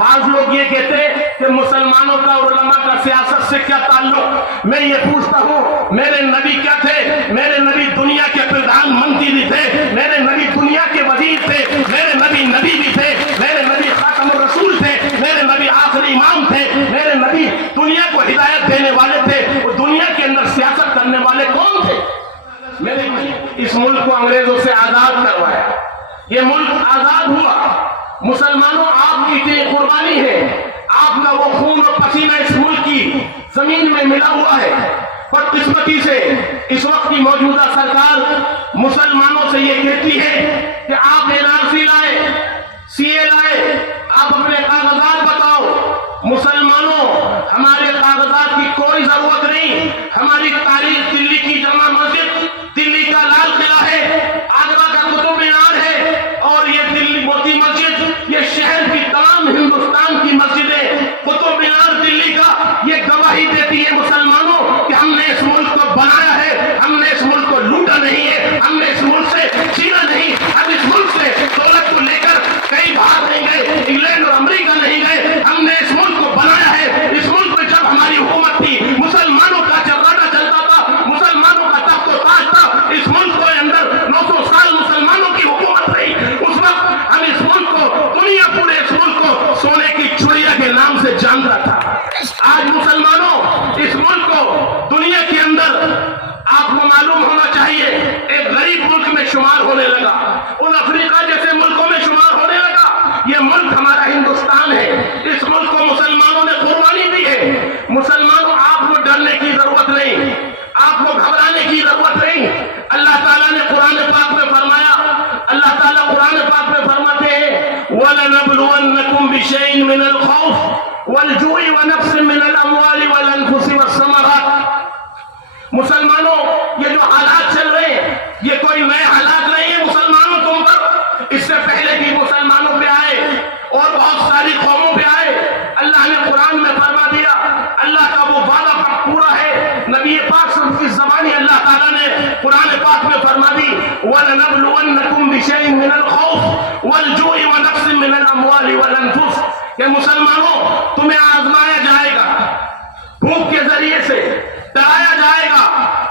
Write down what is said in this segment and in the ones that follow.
بعض لوگ یہ کہتے ہیں کہ مسلمانوں کا اور علماء کا سیاست سے کیا تعلق؟ میں یہ پوچھتا ہوں میرے نبی کیا تھے؟ میرے نبی دنیا کے پردھان منتری بھی تھے، میرے نبی دنیا کے وزیر تھے، میرے نبی نبی بھی تھے، میرے نبی خاتم الرسول تھے، میرے نبی آخری امام تھے، میرے نبی دنیا کو ہدایت دینے والے تھے، اور دنیا کے اندر سیاست کرنے والے کون تھے؟ میرے اس ملک کو انگریزوں سے آزاد کروایا، یہ ملک آزاد ہوا۔ مسلمانوں آپ کی اتنی قربانی ہے، آپ کا وہ خون اور پسینہ اس ملک کی زمین میں ملا ہوا ہے۔ بدقسمتی سے اس وقت کی موجودہ سرکار مسلمانوں سے یہ کہتی ہے کہ آپ NRC لائے، CA لائے، آپ اپنے کاغذات بتاؤ۔ مسلمانوں ہمارے کاغذات کی کوئی ضرورت نہیں، ہماری تاریخ دلی کی جامع مسجد، دلی کا لال قلعہ ہے، آگرہ کا قطب مینار ہے، اور یہ دلی موتی مسجد، یہ شہر کی تمام ہندوستان کی مسجدیں، قطب مینار دلی کا یہ گواہی دیتی ہے مسلمانوں کہ ہم نے اس ملک کو بنایا ہے، ہم نے اس ملک کو لوٹا نہیں ہے، ہم نے اس ملک سے چھینا نہیں، ہم اس ملک سے دولت کو لے کر کئی باہر نہیں گئے، انگلینڈ اور امریکہ نہیں گئے، ہم نے اس ملک کو بنایا ہے۔ اس ملک میں جب ہماری حکومت تھی، مسلمانوں کا چرواٹا چلتا تھا، مسلمانوں کا تخت و تاج تھا، اس ملک کے اندر 900 سال مسلمانوں کی حکومت رہی، اس وقت ہم اس ملک کو، دنیا پورے اس ملک کو سونے کی چڑیا کے نام سے جانتا تھا۔ آج مسلمانوں اس ملک کو دنیا کے اندر آپ کو معلوم ہونا چاہیے ایک غریب ملک میں شمار ہونے لگا، ان افریقہ جیسے ملکوں میں شمار ہونے لگا۔ یہ ملک ہمارا ہندوستان ہے، اس ملک کو مسلمانوں نے قربانی دی ہے۔ مسلمانوں آپ کو ڈرنے کی ضرورت نہیں، آپ کو گھبرانے کی ضرورت نہیں۔ اللہ تعالیٰ نے قرآن پاک میں فرمایا، اللہ تعالیٰ قرآن پاک میں فرماتے ہیں وَلَنَبْلُوَنَّكُمْ بِشَيْءٍ مِّنَ الْخَوْفِ وَالْجُوعِ وَنَقْصٍ مِّنَ الْأَمْوَالِ وَالْأَنفُسِ وَالثَّمَرَاتِ۔ مسلمانوں یہ جو حالات چل رہے ہیں یہ کوئی نئے حالات نہیں ہیں مسلمانوں تم پر، اس سے پہلے بھی مسلمانوں پہ آئے اور بہت ساری قوموں پہ آئے۔ اللہ نے قرآن میں فرما دیا، اللہ کا وہ وعدہ پورا ہے، نبی پاک صلی اللہ علیہ وسلم کی زبانی اللہ تعالیٰ نے قرآن پاک میں فرما دی وَلَنَبْلُوَنَّكُمْ بِشَيْءٍ مِّنَ الْخَوْفِ وَالْجُوعِ وَنَقْصٍ مِّنَ الْأَمْوَالِ وَالْأَنفُسِ، کہ مسلمانوں تمہیں آزمایا جائے گا، بھوک کے ذریعے سے ڈرایا جائے گا،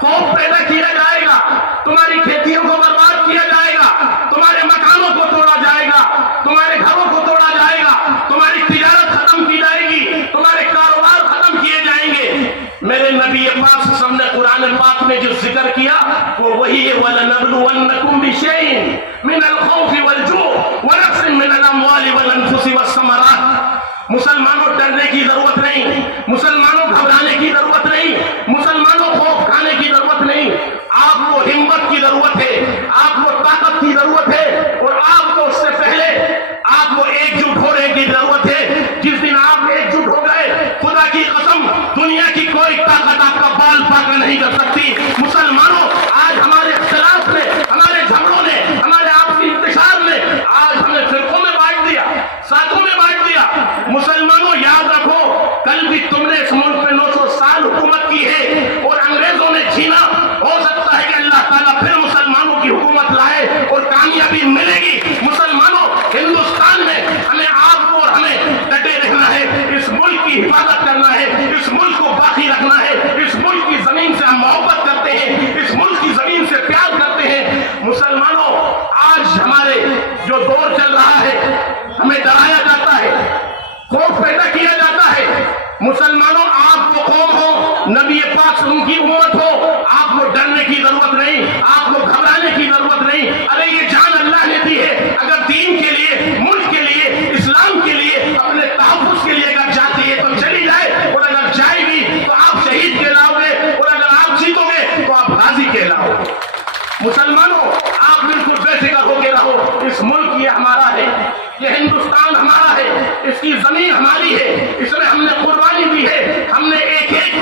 خوف پیدا کیا جائے گا، تمہاری کھیتیوں کو برباد کیا جائے گا، تمہارے مکانوں کو توڑا جائے گا، تمہارے گھروں کو توڑا جائے گا، تمہاری تجارت ختم کی جائے گی، تمہارے کاروبار ختم کیے جائیں گے۔ میرے نبی پاک صلی اللہ علیہ وسلم نے قرآن پاک میں جو ذکر کیا وہ وہی ہے وَلَنَبْلُوَنَّكُمْ بِشَيْءٍ مِّنَ الْخَوْفِ وَالْجُوعِ وَنَقْصٍ مِّنَ الْأَمْوَالِ وَالْأَنفُسِ وَالثَّمَرَاتِ۔ مسلمانوں ڈرنے کی ضرورت نہیں، مسلمانوں گھبرانے کی ضرورت نہیں، مسلمانوں خوف کھانے کی ضرورت نہیں۔ آپ کو ہمت کی ضرورت ہے، آپ کو طاقت کی ضرورت ہے، اور آپ کو اس سے پہلے آپ کو ایک جٹ ہونے کی ضرورت ہے۔ جس دن آپ ایک جٹ ہو گئے، خدا کی قسم دنیا کی کوئی طاقت آپ کا بال پاکا نہیں کر سکتی۔ مسلمانوں آج ہمارے اختلاف نے، ہمارے جھگڑوں نے، ہمارے آپسی انتشار نے آج ہمیں فرقوں میں بانٹ دیا، ساتھوں میں بانٹ دیا۔ مسلمانوں یاد رکھو کل بھی تم نے اس ملک میں 900 سال حکومت کی ہے اور انگریزوں نے چھینا، ہو سکتا ہے کہ اللہ تعالیٰ پھر مسلمانوں کی حکومت لائے اور کامیابی ملے گی۔ مسلمانوں ہندوستان میں ہمیں آپ کو اور ہمیں ڈٹے رہنا ہے، اس ملک کی حفاظت کرنا ہے، اس ملک کو باقی رکھنا ہے، اس ملک کی زمین سے ہم محبت کرتے ہیں، اس ملک کی زمین سے پیار کرتے ہیں۔ مسلمانوں آج ہمارے جو دور چل رہا ہے ہمیں ڈرایا جاتا ہے، خوف پیدا کیا جاتا ہے۔ مسلمانوں آپ کو قوم ہو، نبی پاک سے ان کی امت ہو، آپ کو ڈرنے کی ضرورت نہیں، آپ کو گھبرانے کی ضرورت نہیں۔ ارے یہ جان اللہ نے دی ہے، اگر دین کے لیے، ملک کے لیے، اسلام کے لیے، اپنے تحفظ کے لیے اگر جاتی ہے تو چلی جائے، اور اگر جائے گی تو آپ شہید کہلاؤ گے، اور اگر آپ جیتو گے تو آپ غازی کہلاؤ گے۔ مسلمانوں آپ بالکل بے فکر ہو کے رہو، اس ملک یہ ہمارا ہے، یہ ہندوستان ہمارا ہے، اس کی زمین ہماری ہے، اس میں ہم نے قربانی دی ہے، ہم نے ایک ایک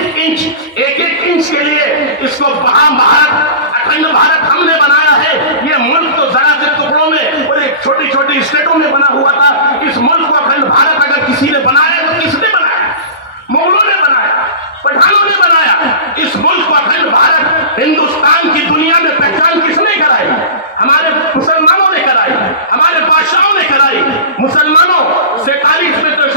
انچ کے لیے اس کو بھارت، اکھنڈ بھارت ہم نے بنایا ہے۔ یہ ملک تو ذرا سے ٹکڑوں میں اور ایک چھوٹی چھوٹی اسٹیٹوں میں بنا ہوا تھا۔ اس ملک کو اکھنڈ بھارت اگر کسی نے بنایا تو کس نے بنایا؟ مغلوں نے بنایا، پٹھانوں نے بنایا۔ اس ملک کو اکھنڈ بھارت، ہندوستان کی دنیا میں پہچان کس نے کرائی؟ ہمارے مسلمانوں نے کرائی، ہمارے بادشاہوں نے کرائی۔ مسلمانوں 47 میں تو اس